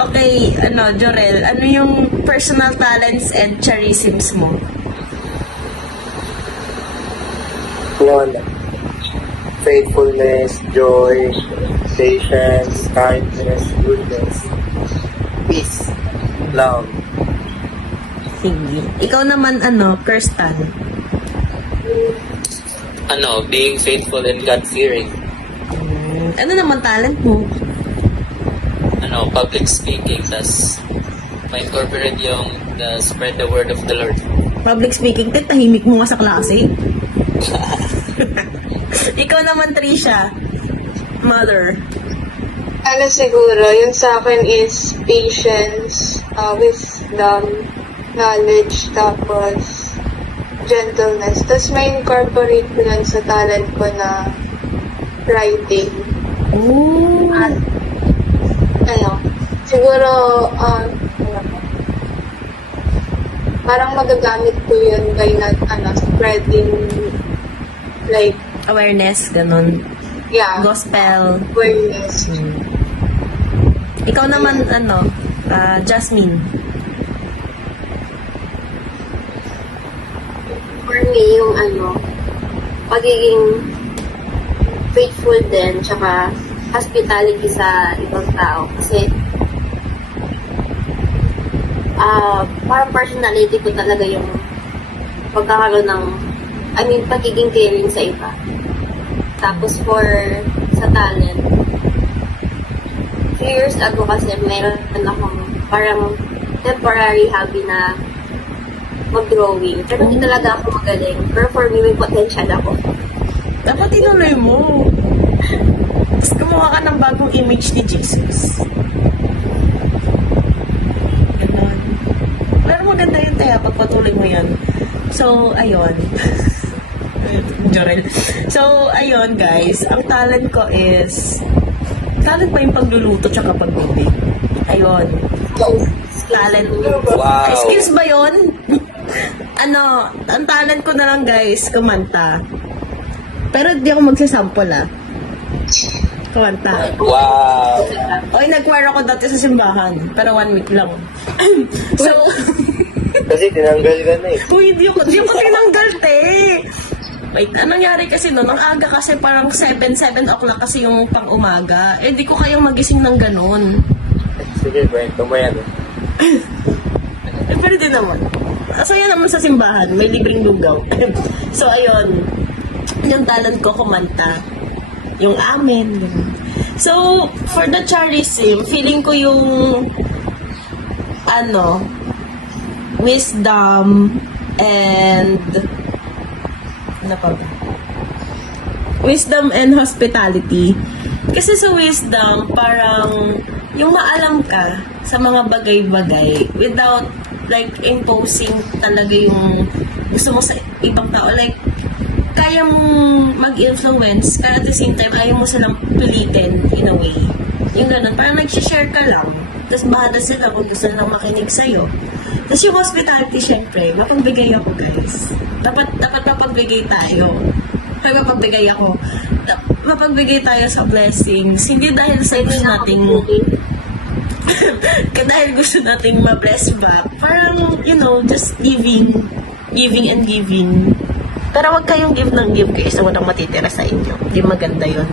Okay, Jorel, ano yung personal talents and charisms mo? Yun. Faithfulness, joy, patience, kindness, goodness, peace, love. Sige. Ikaw naman, Kirstan. Being faithful and God-fearing. Ano naman talent mo? Public speaking, tas ma-incorporate yung spread the word of the Lord. Public speaking, tahimik mo nga sa klase. Ikaw naman, Trisha. Mother. Siguro, yung sa akin is patience, wisdom, knowledge, tapos gentleness. Tapos may incorporate ko lang sa talent ko na writing. Ooh. At, siguro, parang magagamit ko yun by spreading, like, Awareness, ganun. yeah, Gospel. awareness. Ikaw naman, Jasmine. For me, yung pagiging faithful din, tsaka hospitality sa ibang tao. Kasi, parang personality ko talaga yung pagkakaroon ng, pagiging caring sa iba. Tapos sa talent, few years ago kasi meron akong parang temporary hobby na mag-drawing. Pero hindi talaga ako magaling. Pero for me, may potential ako. Dapat tinuloy mo. Tapos gumawa ka ng bagong image ni Jesus. Ganon. Pero maganda yun, Taya, pagpatuloy mo yan. So, ayun. Jorel. So, ayun, guys. Ang talent ko is talent pa yung pagluluto tsaka pagbibig. Ayun. Talent. Wow! Skills ba yun? Ang talent ko na lang, guys, kumanta. Pero di ako magsasample, Kumanta. Wow! Oy, nag-choir ako dati sa simbahan. Pero 1 week lang. So, Kasi tinanggal ka na eh. uy, di ako tinanggal, te. Wait, anong nangyari kasi noon? Ang aga kasi parang 7 o'clock kasi yung pang-umaga. Eh, di ko kayang magising ng ganun. Sige, kwento mo yan. Eh, pero di naman. So, yan naman sa simbahan. May libreng lugaw. So, ayun. Yung talent ko, kumanta. Yung amen. Ganun. So, for the charism, feeling ko yung wisdom and ano pa ba? Wisdom and hospitality. Kasi sa wisdom, parang yung maalam ka sa mga bagay-bagay without like imposing talaga yung gusto mo sa ibang tao. Like, kaya mong mag-influence, kaya at the same time, ayaw mo silang pilitin in a way. Yung ganun, parang nag-share ka lang. Tapos bahala sila kung gusto nilang makinig sa'yo. Tapos yung hospitality, syempre, mapagbigay ako, guys. Dapat mapagbigay tayo. Kaya mapagbigay ako. Mapagbigay tayo sa blessings. Hindi dahil sa gusto nating dahil gusto nating ma-bless back. Parang, just giving and giving. Pero wag kayong give ng give kaysa walang matitira sa inyo. Hindi maganda yun.